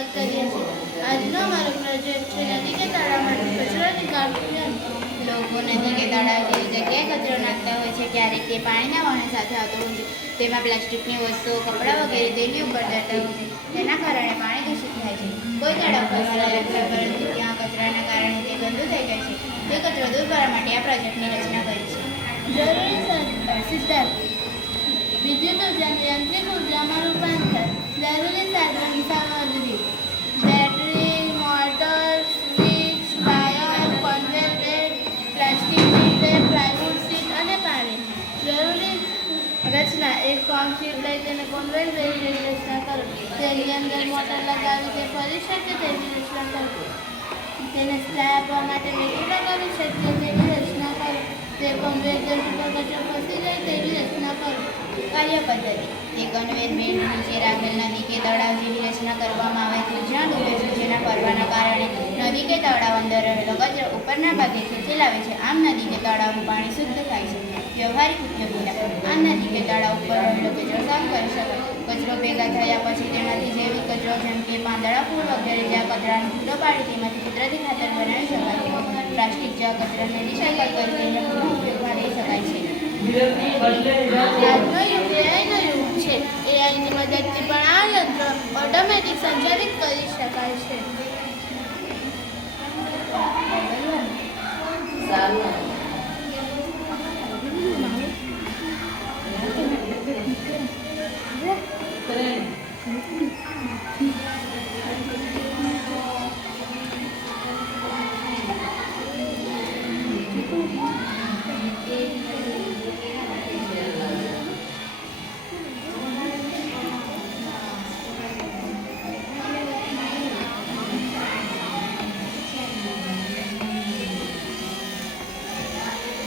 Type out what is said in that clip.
સ્વાગત કરીએ છીએ। આજનો અમારો પ્રોજેક્ટ છે નદી કે તળાવમાંથી કચરો નિકાળવું। લોકો નદી કે તળાવ જેવી જગ્યાએ કચરો નાખતા હોય છે। ક્યારેક તે પાણીના વહન સાથે આવતો હોય છે, તેમાં પ્લાસ્ટિકની વસ્તુઓ, કપડાં વગેરે તેની ઉપર જતા હોય છે। તેના કારણે પાણી દૂષિત થાય છે। કોઈ તળાવ પર રાખતા, પરંતુ ત્યાં કચરાના કારણે તે ગંદુ થઈ જાય છે। તે કચરો દૂર કરવા માટે આ પ્રોજેક્ટની રચના કરી છે। જરૂરી સિદ્ધાંત: વિદ્યુત ઉર્જાનું યાંત્રિક ઉર્જામાં રૂપાંતર। જરૂરી સાધનોની સામગ્રી: battery, motor, switch, wire, conveyor belt, પ્લાસ્ટિકની ટ્રે, પ્લાયવુડ શીટ અને પાણી। જરૂરી રચના: એક ફોર્મ શીટ લઈ તેને કન્વેયર બેલ્ટ જેવી રચના કરો। તેની અંદર મોટર લગાવી તે ફરી શકે તેવી રચના કરો। તેને સ્થાય આપવા માટે બેટરી લગાવી શકીએ તેવી રચના કરો। તે કન્વેયર બેલ્ટ ઉપર કચરો ફસી જાય તેવી રચના કરો। કાર્ય પદ્ધતિ: તે કન્વેયર બેલ્ટ નીચે રાખેલ નદી કે તળાવ જેવી રચના કરવામાં આવે છે, જ્યાં ડૂબે છે, જેના ફરવાના કારણે નદી કે તળાવ અંદર રહેલો કચરો ઉપરના ભાગે ખેંચી લાવે છે। આમ નદી કે તળાવનું પાણી શુદ્ધ થાય છે। વ્યવહારિક ઉપયોગિતા: આ નદી કે તળાવ ઉપર રહેલો કચરો સાફ કરી શકાય। કચરો ભેગા થયા પછી તેમાંથી જૈવિક કચરો જેમ કે પાંદડા, ફૂલ વગેરે જેવા કચરાનો ટુકડો પાડી તેમાંથી કુદરતી ખાતર બનાવી શકાય છે। પ્લાસ્ટિક જેવા કચરાને રિસાયકલ કરી તેને પુનઃ ઉપયોગમાં લઈ શકાય છે। આજનો યુગ એઆઈનો યુગ છે। એઆઈની મદદથી પણ આ યંત્ર ઓટોમેટિક સંચાલિત કરી શકાય છે।